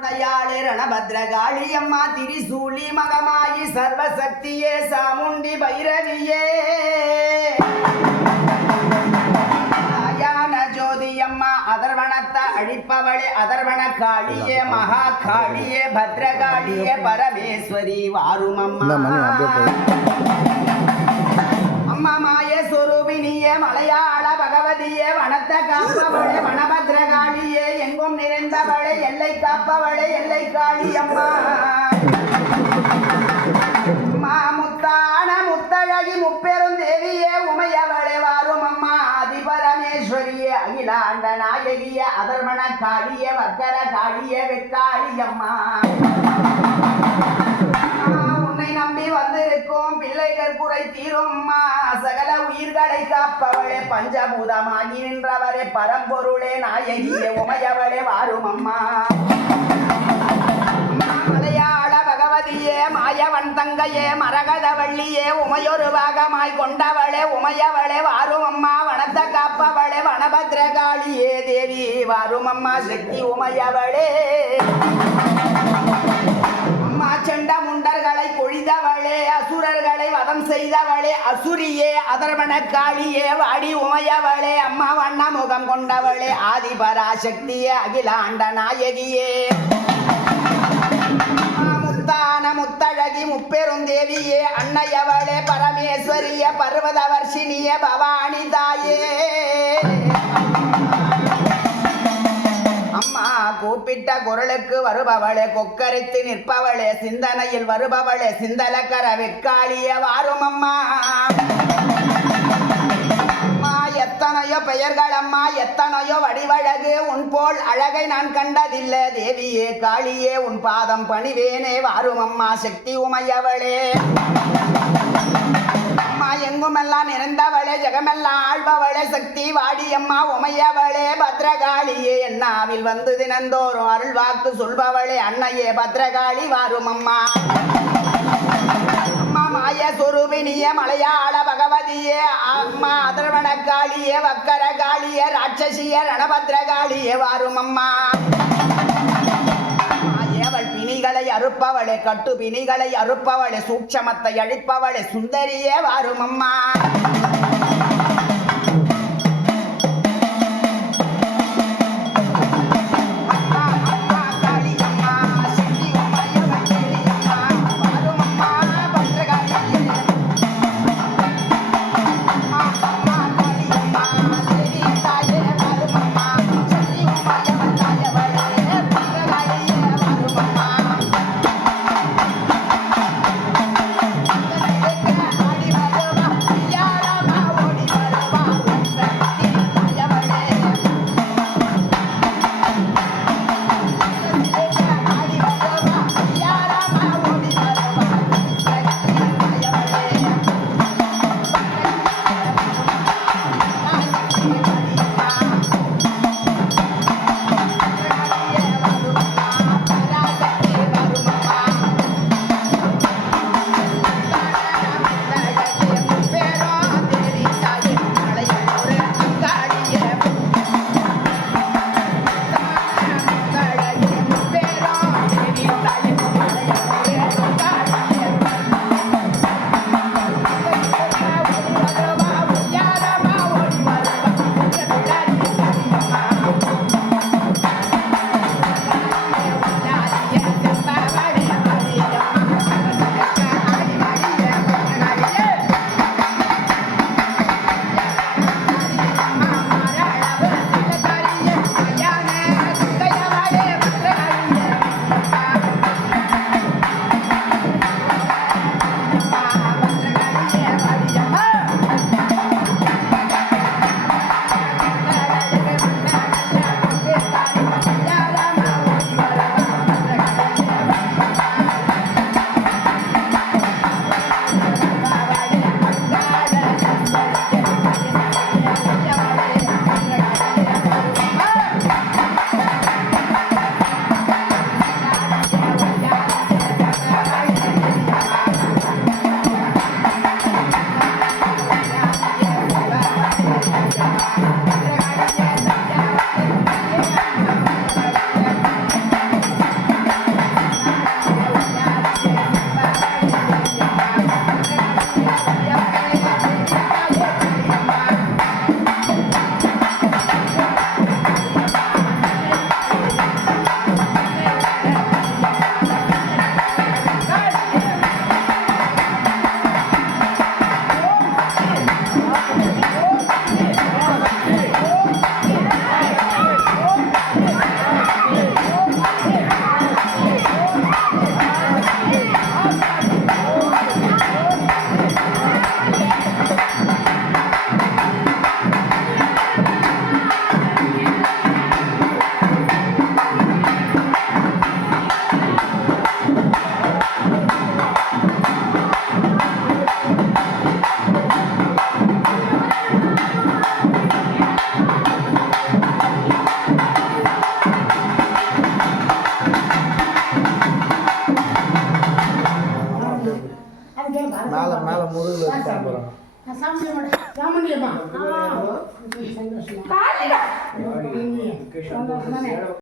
உடையாளே ரணபத்ரகாளியம்மா திரிசூலி மகமாயி சர்வசக்தியே சாமுண்டி பைரவியே. ஜோதியம்மா அதர்வனத்தை அழிப்பவளே அதர்வன காளியே மகா காளியே பத்ரகாளியே பரமேஸ்வரி வாருமம்மா. அம்மா மாய சொரூபினியே மலையாள பகவதியே வனத்த காப்பவளே வனபத்ரகாளியே எங்கும் நிறைந்தவளே எல்லை காப்பவளே எல்லை காளி அம்மா. மாமுத்தான முத்தழகி முப்பெரும் தேவியே உமையவளே வாரும் அம்மா. அதிபரமேஸ்வரியே அகிலாண்ட நாயகிய அதர்மண காளியே வக்கர காளியே வெக்காளி அம்மா. பிள்ளைகள் குறை தீரும்மா. சகல உயிர்களை காப்பவளே பஞ்சபூதமாகி நின்றவரே பரம்பொருளே நாயகியே உமையவளே வாரும் அம்மா மலையாள பகவதியே மாயவன் தங்கையே மரகதவள்ளியே உமையொரு பாகமாய் கொண்டவளே உமையவளே வாரும் அம்மா வனத்த காப்பவளே வனபத்ரகாளியே தேவி வாரும் அம்மா சக்தி உமையவளே. அம்மா செண்ட முண்டர் அசுரர்களை கொழிதவளே அசுரர்களை வதம் செய்தவளே அசுரியே அதர்வன காளியே வாடி உமையவளே அம்மா வண்ண முகம் கொண்டவளே ஆதிபராசக்தியே அகிலாண்ட நாயகியே. அம்மா முத்தான முத்தழகி முப்பெருந்தேவியே அன்னையவளே பரமேஸ்வரிய பர்வத வர்ஷினிய பவானி தாயே. அம்மா கூப்பிட்ட குரலுக்கு வருபவளே கொக்கரித்து நிற்பவளே சிந்தனையில் வருபவளே சிந்தலக்கர வெக்காளிய வாரும் அம்மா எத்தனையோ பெயர்கள் அம்மா எத்தனையோ வடிவழகு உன் போல் அழகை நான் கண்டதில்லை. தேவியே காளியே உன் பாதம் பணிவேனே வாரும் அம்மா சக்தி உமையவளே. எங்குமெல்லாம் நிறைந்தவளே ஜெகமெல்லாம் ஆழ்பவளே சக்தி வாடியம்மா உமையவளே பத்ரகாளியே. என்னாவில் வந்து தினந்தோறும் அருள் வாக்கு சொல்பவளே அன்னையே பத்ரகாளி வாரும் அம்மா அம்மா மாய சொரூபினிய மலையாள பகவதியே. அம்மா அதர்வன வக்கரகாளியே ராட்சசிய ரணபத்ரகாளியே வாரும் அம்மா பிணிகளை அறுப்பவளே கட்டு பிணிகளை அறுப்பவளே சூட்சமத்தை அழிப்பவளே சுந்தரியே அம்மா மேலே மேலே வச்சு பண்ண போகிறாங்க சாமுண்டியம்மா சந்தோஷமா.